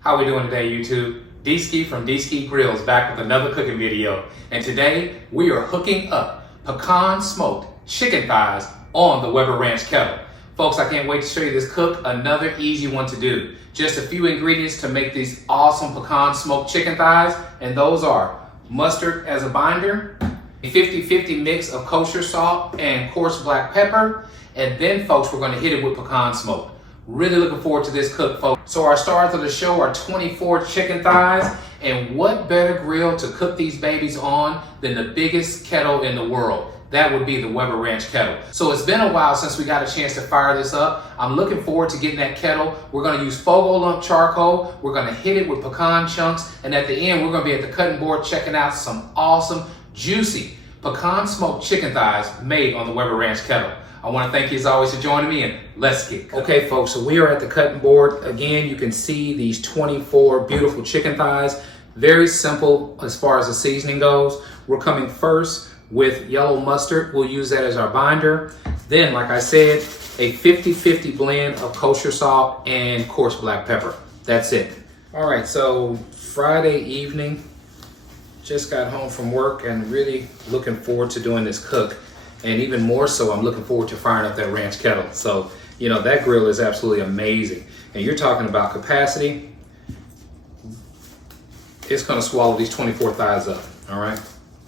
How we doing today, YouTube? D-Ski from D-Ski Grillz back with another cooking video. And today we are hooking up pecan smoked chicken thighs on the Weber Ranch Kettle. Folks, I can't wait to show you this cook, another easy one to do. Just a few ingredients to make these awesome pecan smoked chicken thighs, and those are mustard as a binder, a 50-50 mix of kosher salt and coarse black pepper, and then folks, we're gonna hit it with pecan smoke. Really looking forward to this cook, folks. So our stars of the show are 24 chicken thighs, and what better grill to cook these babies on than the biggest kettle in the world? That would be the Weber Ranch Kettle. So it's been a while since we got a chance to fire this up. I'm looking forward to getting that kettle. We're gonna use Fogo lump charcoal. We're gonna hit it with pecan chunks, and at the end, we're gonna be at the cutting board checking out some awesome, juicy pecan smoked chicken thighs made on the Weber Ranch Kettle. I want to thank you as always for joining me, and let's get cooking. Okay, folks, so we are at the cutting board. Again, you can see these 24 beautiful chicken thighs. Very simple as far as the seasoning goes. We're coming first with yellow mustard. We'll use that as our binder. Then, like I said, a 50-50 blend of kosher salt and coarse black pepper. That's it. All right, so Friday evening, just got home from work and really looking forward to doing this cook. And even more so, I'm looking forward to firing up that ranch kettle. So, you know, that grill is absolutely amazing. And you're talking about capacity. It's gonna swallow these 24 thighs up, all right?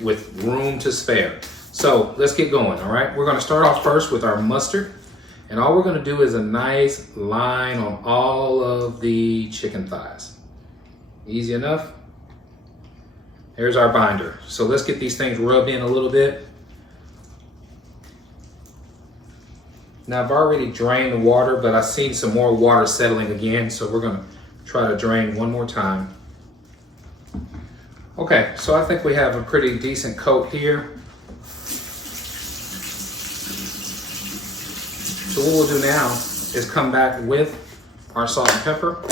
With room to spare. So let's get going, all right? We're gonna start off first with our mustard. And all we're gonna do is a nice line on all of the chicken thighs. Easy enough. Here's our binder. So let's get these things rubbed in a little bit. Now I've already drained the water, but I've seen some more water settling again, so we're gonna try to drain one more time. Okay, so I think we have a pretty decent coat here. So what we'll do now is come back with our salt and pepper.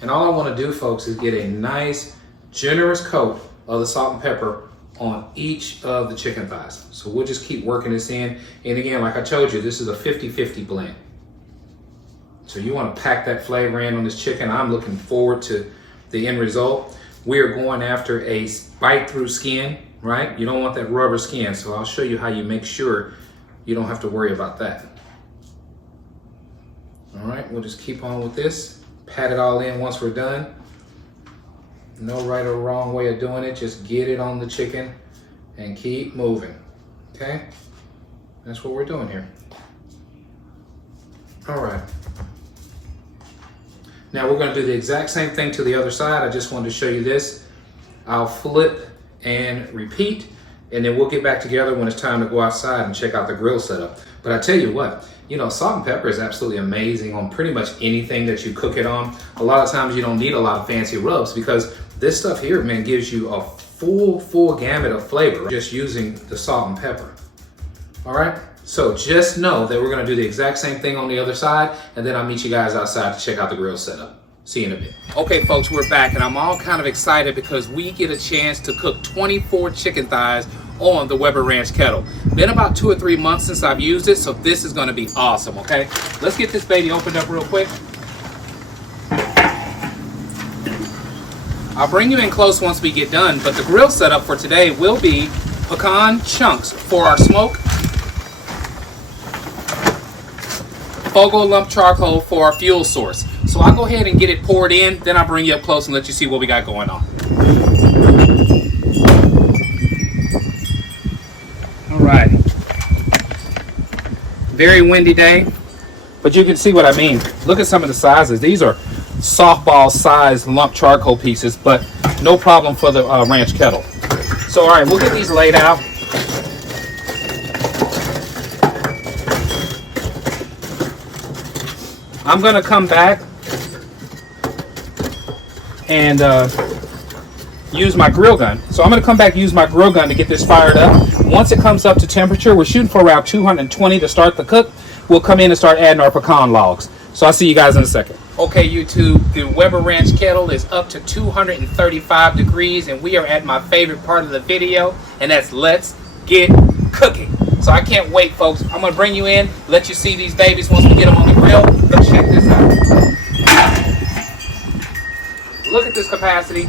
And all I wanna do, folks, is get a nice, generous coat of the salt and pepper on each of the chicken thighs. So we'll just keep working this in. And again, like I told you, this is a 50-50 blend. So you want to pack that flavor in on this chicken. I'm looking forward to the end result. We are going after a bite through skin, right? You don't want that rubber skin. So I'll show you how you make sure you don't have to worry about that. All right, we'll just keep on with this. Pat it all in once we're done. No right or wrong way of doing it. Just get it on the chicken and keep moving. Okay? That's what we're doing here. All right. Now we're going to do the exact same thing to the other side. I just wanted to show you this. I'll flip and repeat, and then we'll get back together when it's time to go outside and check out the grill setup. But I tell you what, you know, salt and pepper is absolutely amazing on pretty much anything that you cook it on. A lot of times you don't need a lot of fancy rubs because this stuff here, man, gives you a full gamut of flavor just using the salt and pepper. All right, so just know that we're gonna do the exact same thing on the other side, and then I'll meet you guys outside to check out the grill setup. See you in a bit. Okay, folks, we're back, and I'm all kind of excited because we get a chance to cook 24 chicken thighs on the Weber Ranch Kettle. Been about 2 or 3 months since I've used it, so this is gonna be awesome, okay? Let's get this baby opened up real quick. I'll bring you in close once we get done, but the grill setup for today will be pecan chunks for our smoke, Fogo lump charcoal for our fuel source. So I'll go ahead and get it poured in, then I'll bring you up close and let you see what we got going on. All right. Very windy day, but you can see what I mean. Look at some of the sizes. These are softball size lump charcoal pieces, but no problem for the ranch kettle. So all right, we'll get these laid out. I'm gonna come back and use my grill gun. So I'm gonna come back and use my grill gun to get this fired up. Once it comes up to temperature, we're shooting for around 220 to start the cook. We'll come in and start adding our pecan logs. So I'll see you guys in a second. Okay, YouTube, the Weber Ranch Kettle is up to 235 degrees, and we are at my favorite part of the video, and that's let's get cooking. So I can't wait, folks. I'm gonna bring you in, let you see these babies once we get them on the grill. But check this out. at this capacity.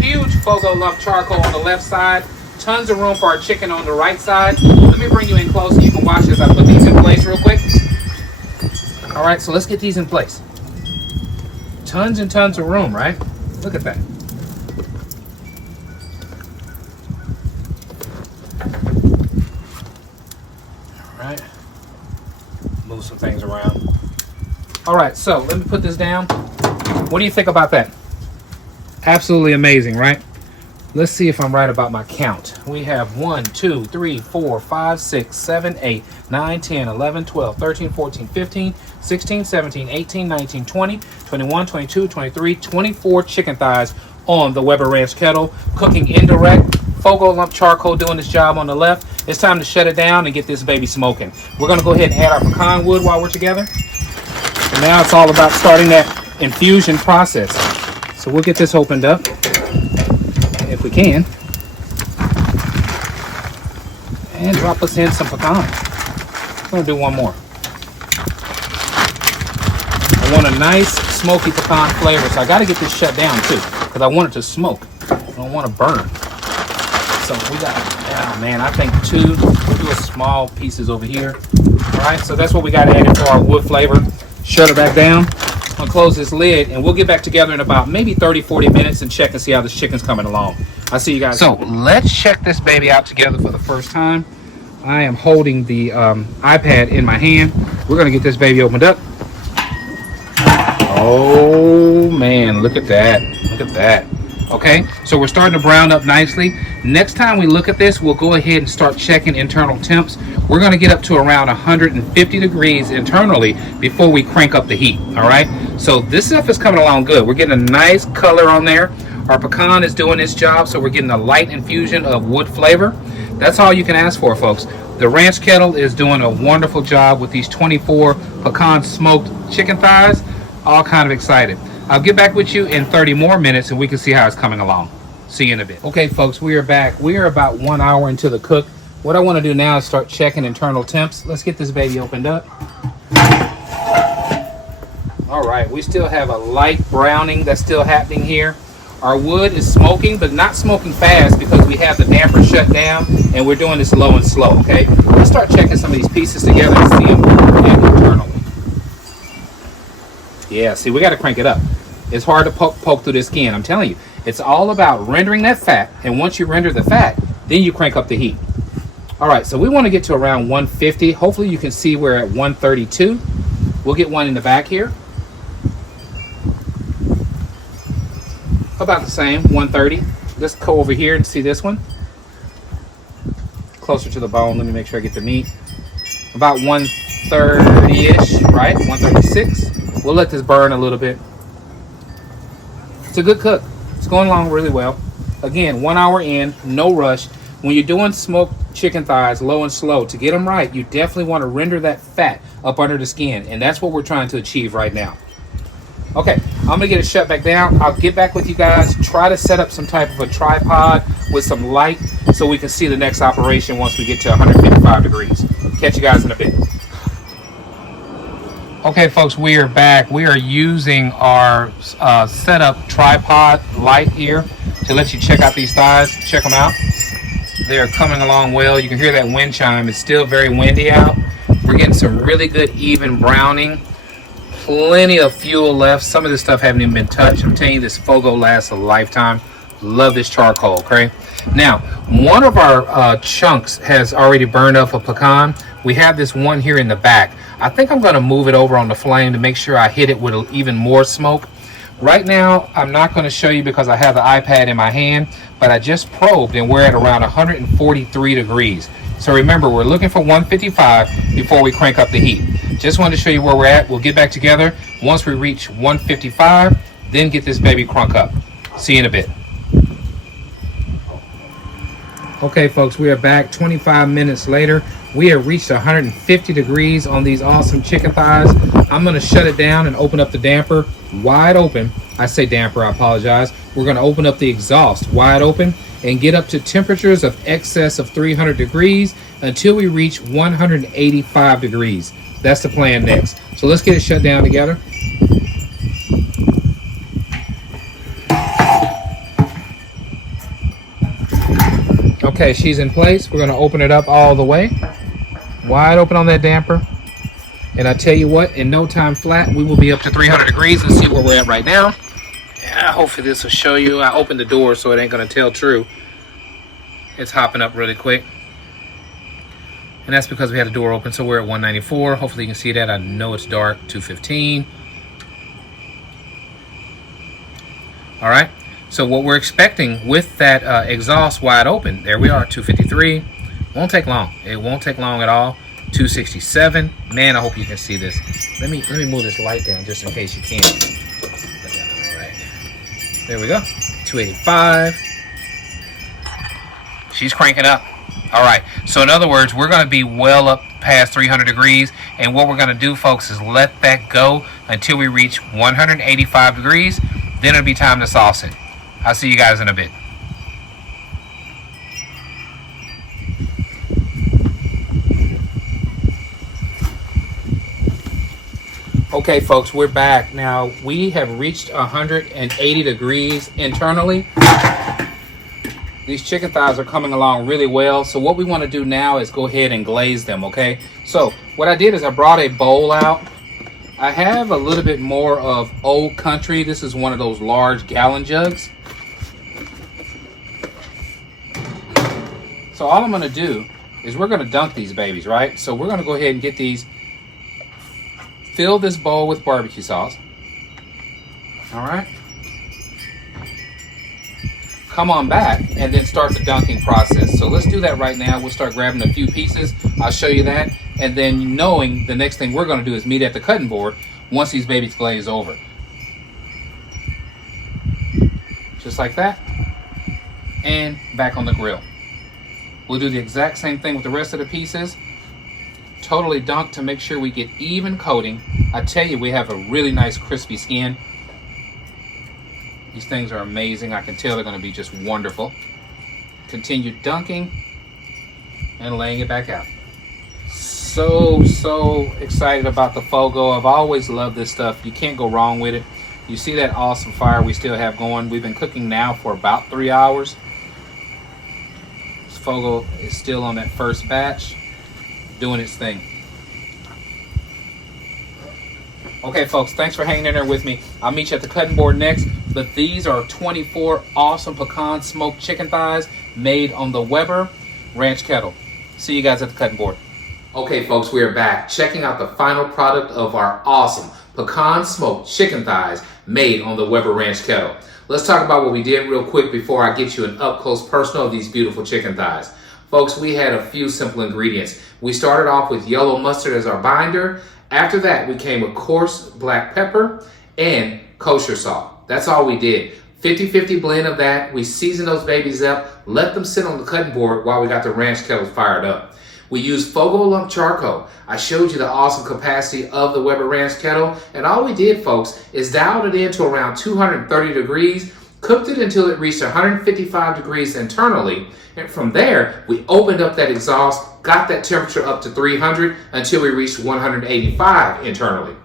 Huge Fogo lump charcoal on the left side. Tons of room for our chicken on the right side. Let me bring you in close so you can watch as I put these in place real quick. All right, so let's get these in place. Tons and tons of room, right? Look at that. All right. Move some things around. All right, so let me put this down. What do you think about that? Absolutely amazing, right? Let's see if I'm right about my count. We have 1, 2, 3, 4, 5, 6, 7, 8, 9, 10, 11, 12, 13, 14, 15, 16, 17, 18, 19, 20, 21, 22, 23, 24 chicken thighs on the Weber Ranch Kettle, cooking indirect. Fogo lump charcoal doing this job on the left. It's time to shut it down and get this baby smoking. We're gonna go ahead and add our pecan wood while we're together. And now it's all about starting that infusion process. So we'll get this opened up, if we can, and drop us in some pecans. I'm gonna do one more. I want a nice smoky pecan flavor, so I gotta get this shut down too, because I want it to smoke. I don't want to burn. So we got, oh man, I think we'll do a small pieces over here. All right, so that's what we got added for our wood flavor. Shut it back down. I'll close this lid and we'll get back together in about maybe 30-40 minutes and check and see how this chicken's coming along. I'll see you guys. So let's check this baby out together for the first time. I am holding the iPad in my hand. We're gonna get this baby opened up. Oh man, look at that. Look at that. Okay, so we're starting to brown up nicely. Next time we look at this, we'll go ahead and start checking internal temps. We're going to get up to around 150 degrees internally before we crank up the heat. All right, so this stuff is coming along good. We're getting a nice color on there. Our pecan is doing its job, so we're getting a light infusion of wood flavor. That's all you can ask for, folks. The Ranch Kettle is doing a wonderful job with these 24 pecan smoked chicken thighs. All kind of excited. I'll get back with you in 30 more minutes and we can see how it's coming along. See you in a bit. Okay, folks, we are back. We are about 1 hour into the cook. What I want to do now is start checking internal temps. Let's get this baby opened up. All right, we still have a light browning that's still happening here. Our wood is smoking, but not smoking fast because we have the damper shut down and we're doing this low and slow, okay? Let's start checking some of these pieces together and see them internally. Yeah, see, we got to crank it up. It's hard to poke through the skin. I'm telling you, it's all about rendering that fat. And once you render the fat, then you crank up the heat. All right, so we want to get to around 150. Hopefully you can see we're at 132. We'll get one in the back here. About the same, 130. Let's go over here and see this one. Closer to the bone. Let me make sure I get the meat. About 130-ish, right? 136. We'll let this burn a little bit. It's a good cook. It's going along really well. Again, 1 hour in, no rush. When you're doing smoked chicken thighs low and slow, to get them right, you definitely want to render that fat up under the skin. And that's what we're trying to achieve right now. Okay, I'm going to get it shut back down. I'll get back with you guys. Try to set up some type of a tripod with some light so we can see the next operation once we get to 155 degrees. Catch you guys in a bit. Okay, folks, we are back. We are using our setup tripod light here to let you check out these thighs. Check them out. They are coming along well. You can hear that wind chime. It's still very windy out. We're getting some really good even browning. Plenty of fuel left. Some of this stuff haven't even been touched. I'm telling you, this Fogo lasts a lifetime. Love this charcoal, okay? Now, one of our chunks has already burned up a pecan. We have this one here in the back. I think I'm going to move it over on the flame to make sure I hit it with even more smoke. Right now, I'm not going to show you because I have the iPad in my hand, but I just probed and we're at around 143 degrees. So remember, we're looking for 155 before we crank up the heat. Just wanted to show you where we're at. We'll get back together once we reach 155, then get this baby crunk up. See you in a bit. Okay, folks, we are back 25 minutes later. We have reached 150 degrees on these awesome chicken thighs. I'm going to shut it down and open up the damper wide open. I say damper, I apologize. We're going to open up the exhaust wide open and get up to temperatures of excess of 300 degrees until we reach 185 degrees. That's the plan next. So let's get it shut down together. Okay, she's in place. We're gonna open it up all the way. Wide open on that damper. And I tell you what, in no time flat, we will be up to 300 degrees. Let's see where we're at right now. Yeah, hopefully this will show you. I opened the door so it ain't gonna tell true. It's hopping up really quick. And that's because we had the door open, so we're at 194. Hopefully you can see that. I know it's dark, 215. All right, so what we're expecting with that exhaust wide open, there we are, 253. Won't take long. It won't take long at all. 267. Man, I hope you can see this. Let me move this light down just in case you can't. All right, there we go. 285. She's cranking up. All right, so in other words, we're going to be well up past 300 degrees, and what we're going to do, folks, is let that go until we reach 185 degrees. Then it'll be time to sauce it. I'll see you guys in a bit. Okay, folks, we're back. Now, we have reached 180 degrees internally. These chicken thighs are coming along really well. So what we want to do now is go ahead and glaze them, okay? So what I did is I brought a bowl out. I have a little bit more of Old Country. This is one of those large gallon jugs. So all I'm going to do is we're going to dunk these babies, right? So we're going to go ahead and get these, fill this bowl with barbecue sauce. All right. Come on back and then start the dunking process. So let's do that right now. We'll start grabbing a few pieces. I'll show you that. And then knowing the next thing we're going to do is meet at the cutting board once these babies glaze over. Just like that. And back on the grill. We'll do the exact same thing with the rest of the pieces. Totally dunk to make sure we get even coating. I tell you, we have a really nice crispy skin. These things are amazing. I can tell they're going to be just wonderful. Continue dunking and laying it back out. So excited about the Fogo. I've always loved this stuff. You can't go wrong with it. You see that awesome fire we still have going. We've been cooking now for about 3 hours. This Fogo is still on that first batch, doing its thing. Okay, folks, thanks for hanging in there with me. I'll meet you at the cutting board next. But these are 24 awesome pecan smoked chicken thighs made on the Weber Ranch Kettle. See you guys at the cutting board. Okay, folks, we are back checking out the final product of our awesome pecan smoked chicken thighs made on the Weber Ranch Kettle. Let's talk about what we did real quick before I get you an up-close personal of these beautiful chicken thighs. Folks, we had a few simple ingredients. We started off with yellow mustard as our binder. After that, we came with coarse black pepper and kosher salt. That's all we did. 50-50 blend of that. We seasoned those babies up, let them sit on the cutting board while we got the ranch kettle fired up. We used Fogo lump charcoal. I showed you the awesome capacity of the Weber Ranch Kettle, and all we did, folks, is dialed it into around 230 degrees, cooked it until it reached 155 degrees internally, and from there, we opened up that exhaust, got that temperature up to 300 until we reached 185 internally.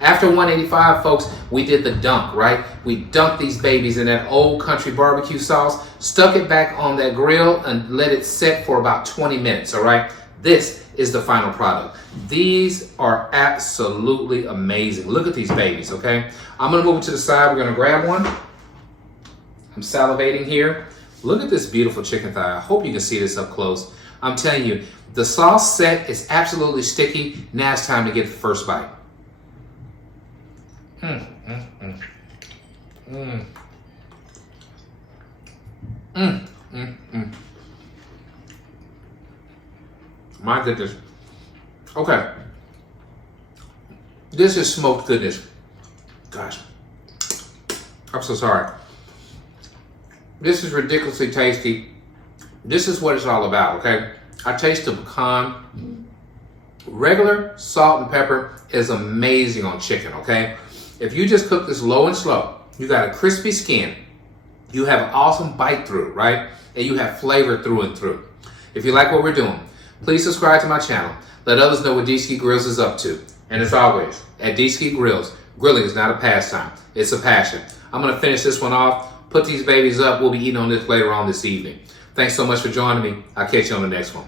After 185, folks, we did the dunk, right? We dunked these babies in that Old Country barbecue sauce, stuck it back on that grill, and let it set for about 20 minutes, all right? This is the final product. These are absolutely amazing. Look at these babies, okay? I'm gonna move it to the side. We're gonna grab one. I'm salivating here. Look at this beautiful chicken thigh. I hope you can see this up close. I'm telling you, the sauce set is absolutely sticky. Now it's time to get the first bite. My goodness. Okay. This is smoked goodness. Gosh. I'm so sorry. This is ridiculously tasty. This is what it's all about, okay? I taste the pecan. Regular salt and pepper is amazing on chicken, okay? If you just cook this low and slow, you got a crispy skin, you have an awesome bite through, right? And you have flavor through and through. If you like what we're doing, please subscribe to my channel. Let others know what D-Ski Grillz is up to. And as always, at D-Ski Grillz, grilling is not a pastime, it's a passion. I'm gonna finish this one off, put these babies up. We'll be eating on this later on this evening. Thanks so much for joining me. I'll catch you on the next one.